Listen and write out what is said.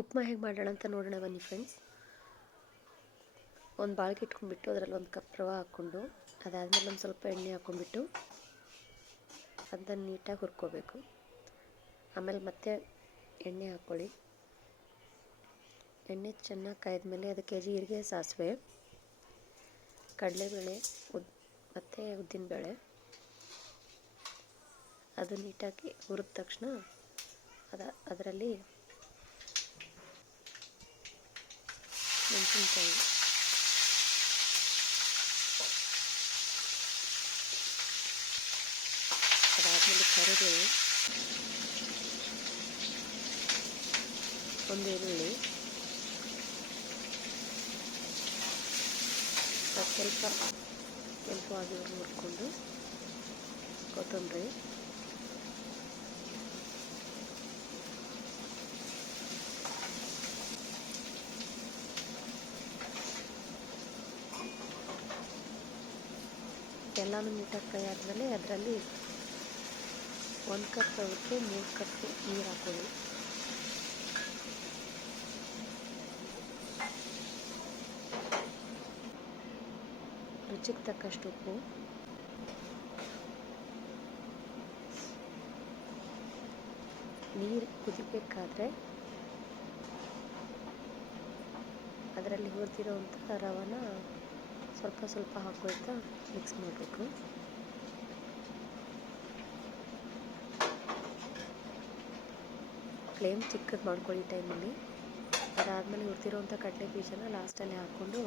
ಉಪ್ಮಾ ಹೇಗೆ ಮಾಡೋಣ ಅಂತ ನೋಡೋಣ ಬನ್ನಿ ಫ್ರೆಂಡ್ಸ್. ಒಂದು ಬಾಳಿಗೆ ಇಟ್ಕೊಂಡ್ಬಿಟ್ಟು ಅದರಲ್ಲಿ ಒಂದು ಕಪ್ ರವೆ ಹಾಕ್ಕೊಂಡು ಅದಾದಮೇಲೆ ಒಂದು ಸ್ವಲ್ಪ ಎಣ್ಣೆ ಹಾಕ್ಕೊಂಡ್ಬಿಟ್ಟು ಅದನ್ನು ನೀಟಾಗಿ ಹುರ್ಕೋಬೇಕು. ಆಮೇಲೆ ಮತ್ತೆ ಎಣ್ಣೆ ಹಾಕ್ಕೊಳ್ಳಿ. ಎಣ್ಣೆ ಚೆನ್ನಾಗಿ ಕಾಯ್ದ್ಮೇಲೆ ಅದಕ್ಕೆ ಜೀರಿಗೆ, ಸಾಸಿವೆ, ಕಡಲೆಬೇಳೆ ಮತ್ತು ಉದ್ದಿನಬೇಳೆ ಅದು ನೀಟಾಗಿ ಹುರಿದ ತಕ್ಷಣ ಅದರಲ್ಲಿ ಮೆಣಸಿನ್ಕಾಯಿ, ಅದಾದಮೇಲೆ ಕರಿಬೇವು, ಒಂದು ಈರುಳ್ಳಿ, ಸ್ವಲ್ಪ ಕೆಂಪುವಾಗಿ ಹುರ್ಕೊಂಡು ಕೊತ್ತಂಬರಿ, ಎಲ್ಲನೂ ನೀಟಾಗಿ ಫ್ರೈ ಆದಮೇಲೆ ಅದರಲ್ಲಿ 1 ಕಪ್ ರವೆಗೆ 3 ಕಪ್ ನೀರು ಹಾಕ್ಕೊಳ್ಳಿ. ರುಚಿಗೆ ತಕ್ಕಷ್ಟು ಉಪ್ಪು, ನೀರು ಕುದಿಬೇಕಾದ್ರೆ ಅದರಲ್ಲಿ ಹುರಿದಿರೋವಂಥ ರವೆನ ಸ್ವಲ್ಪ ಸ್ವಲ್ಪ ಹಾಕ್ಕೊಳ್ತಾ ಮಿಕ್ಸ್ ಮಾಡಬೇಕು. ಫ್ಲೇಮ್ ಚಿಕ್ಕದು ಮಾಡ್ಕೊಳ್ಳಿ ಟೈಮಲ್ಲಿ. ಅದಾದಮೇಲೆ ಹುರಿದಿರೋವಂಥ ಕಡಲೆ ಬೀಜನ ಲಾಸ್ಟಲ್ಲಿ ಹಾಕ್ಕೊಂಡು